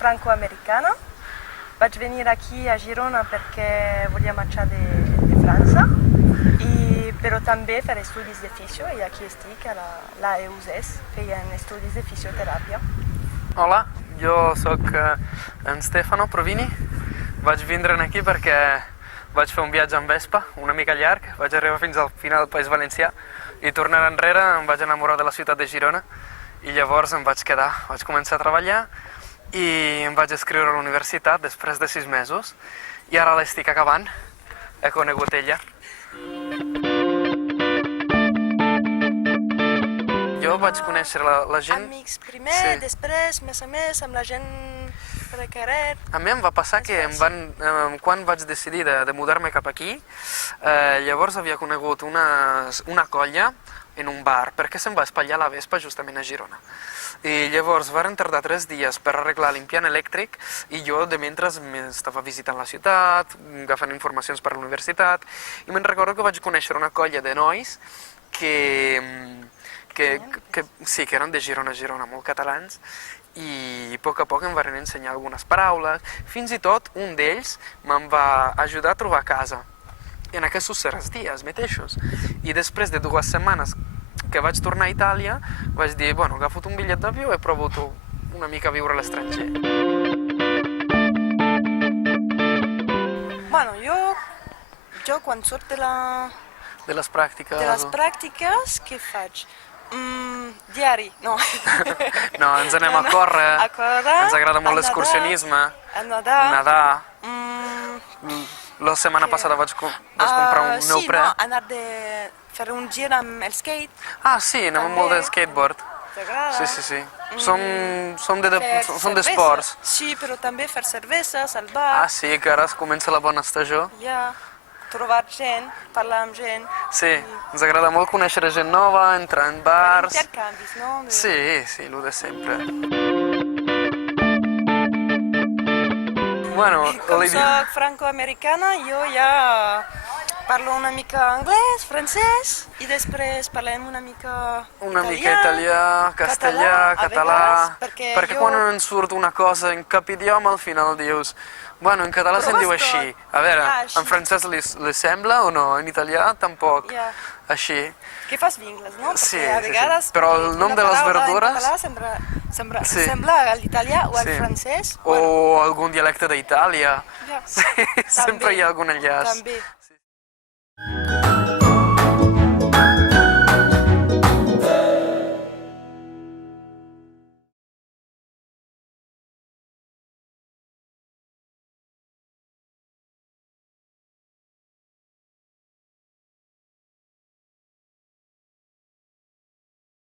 franco-americana. Vaig venir aquí a Girona perquè volia marxar de França, però també fer estudis de fisio, i aquí estic a la EUSES fent estudis de fisioteràpia. Hola, jo sóc en Stefano Provini. Vaig vindre aquí perquè vaig fer un viatge en Vespa, una mica llarg. Vaig arribar fins al final del País Valencià i tornant enrere em vaig enamorar de la ciutat de Girona i llavors em vaig quedar. Vaig començar a treballar i em vaig inscriure a la universitat després de 6 mesos i ara l'estic acabant. He conegut ella. Jo vaig conèixer la gent... Amics primer, després, més a més, amb la gent per carrer. A mi em va passar que quan vaig decidir de mudar-me cap aquí, llavors havia conegut una colla en un bar, perquè se'm va espatllar la Vespa justament a Girona. I llavors varen tardar 3 dies per arreglar l'impiant elèctric i jo de mentre estava visitant la ciutat, agafant informacions per a la universitat, i me'n recordo que vaig conèixer una colla de nois que eren de Girona, molt catalans, i a poc em van ensenyar algunes paraules. Fins i tot un d'ells me'n va ajudar a trobar casa en aquests dies mateixos. I després de 2 setmanes que vaig tornar a Itàlia, vaig dir, bueno, agafo un bitllet d'avió i provo una mica a viure a l'estranger. Bueno, jo quan surt de les pràctiques, què faig? Diari, no. No, ens anem a córrer, ens agrada molt l'excursionisme, a nedar. La setmana passada vaig comprar un neoprè. Sí, anar a fer un gir amb el skate. Ah, sí, anem molt de skateboard. T'agrada? Sí. Som d'esports. Sí, però també fer cerveses al bar. Ah, sí, que ara es comença la bona estació. Ja, trobar gent, parlar amb gent. Sí, ens agrada molt conèixer gent nova, entrar en bars. Intercanvis, no? Sí, el de sempre. Bueno, com soc franco-americana, jo ja parlo una mica anglès, francès, i després parlem una mica italià, castellà, català, perquè quan ens surt una cosa en cap idioma al final dius, bueno, en català se'n diu així. A veure, en francès li sembla o no? En italià tampoc. Així. Que fas vincles, no? Sí, però el nom de les verdures... En català sembla a l'italià o al francès. O algun dialecte d'Itàlia. Sempre hi ha algun enllaç. També.